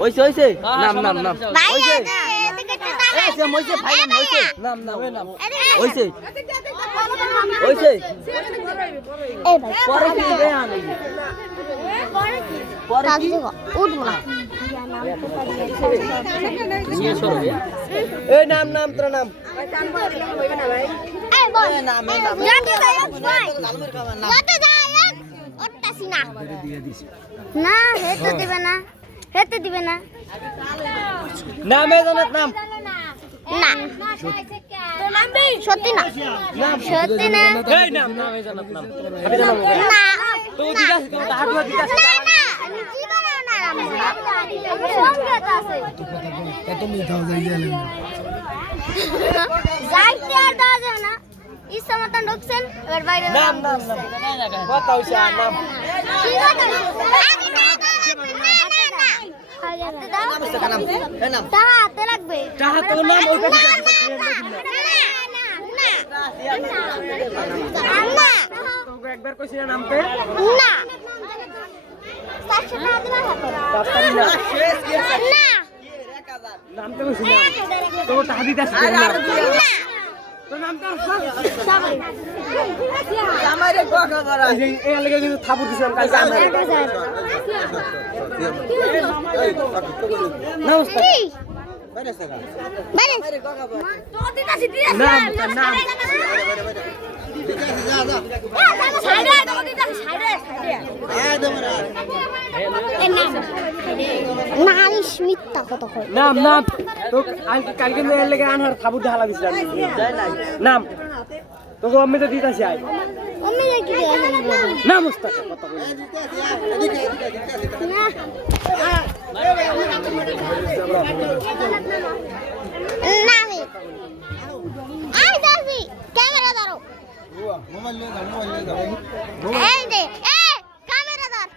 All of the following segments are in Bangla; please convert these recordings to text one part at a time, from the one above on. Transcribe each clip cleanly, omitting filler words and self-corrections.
হইছে নাম নাম নাম হইছে এই যে হইছে ফাইনাল হইছে নাম নাম হইছে হইছে এই ভাই পরে কি রে আনি পরে কি উঠবো না নিয়ে সরো এই নাম নাম তোর নাম এই বল নাম নাম জানতে যাই ভাই জানতে যাই ওটাছি না না হেতে দিবে না নামে জানাত নাম না তো নাম দেই সত্যি না সত্যি না এই নাম নামে জানাত নাম আমি জানাবো না তো দিদাস তো হাড়ুয়া দিদাস না না জীবন না আমার সংগত আছে কত মিঠাও যাই গেলেন যাইতে আর দাও যাও না ইচ্ছা মতন ঢুকছেন এবার বাইরে নাম নাম নাম কথা হইছে নাম কি কথা আমি না নাম এই নাম তাহাতে লাগবে চাহা তো নাম ওই কথা না তো একবার কইছি না নামতে না সাতশো টাকা দিবা হাতে তাড়াতাড়ি না না নামতে কইছি না তো টাকা দিদাস না তো নামটা সবাই আমারে কোকা করা এই লাগে কিন্তু থাপুর দিছিলাম কাল আমার নমস্কার কি বাইরে সাকা বাইরে আমারে কোকা করা তো দিতাছি দিতাছি নাম তার নাম সাইডে তো দিতাছি সাইডে নাইস মিথ্যা কথা কই নাম নাম তো কালকে মেয়ের লেগে আনহার থাপুর ঢালা দিছিলাম নাম তোকে আমি তো দিতাছি আই আমি দেখি না মুস্তাক কথা কই নামি আই দাসি ক্যামেরা ধরো মোবাইল নিয়ে যাও এই দে ক্যামেরা ধর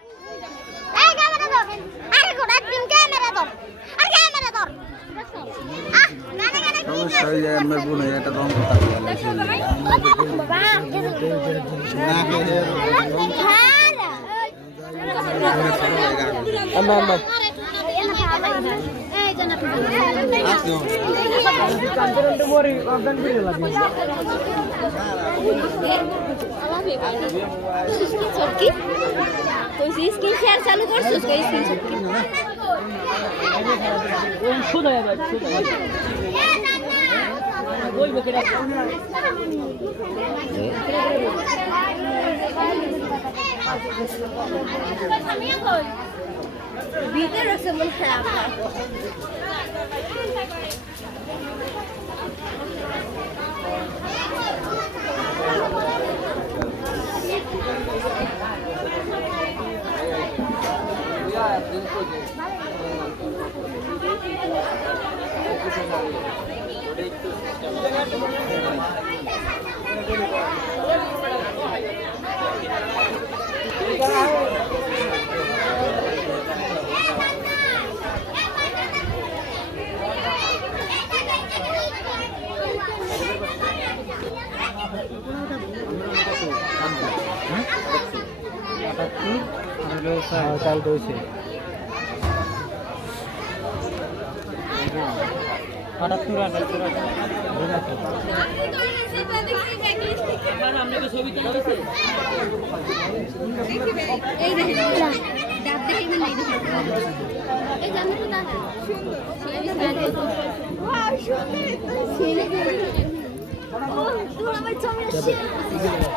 এই ক্যামেরা ধর আরে গোটা টিম ক্যামেরা ধর আর ক্যামেরা ধর গানে গানে সমস্যা হয়ে যায় আমার বোন এটা রং করতে বাবা আম্মা আম্মা এই জানা কান্তরন্তে মরি অবদান করে লাগবে কি তুই স্ক্রিন শেয়ার চালু করছিস কই স্ক্রিন শট কি ওই শুধু ভাই শুধু ওই বকেরা ভিতরে আছে মন খারাপ চাল দইছে সুন্দর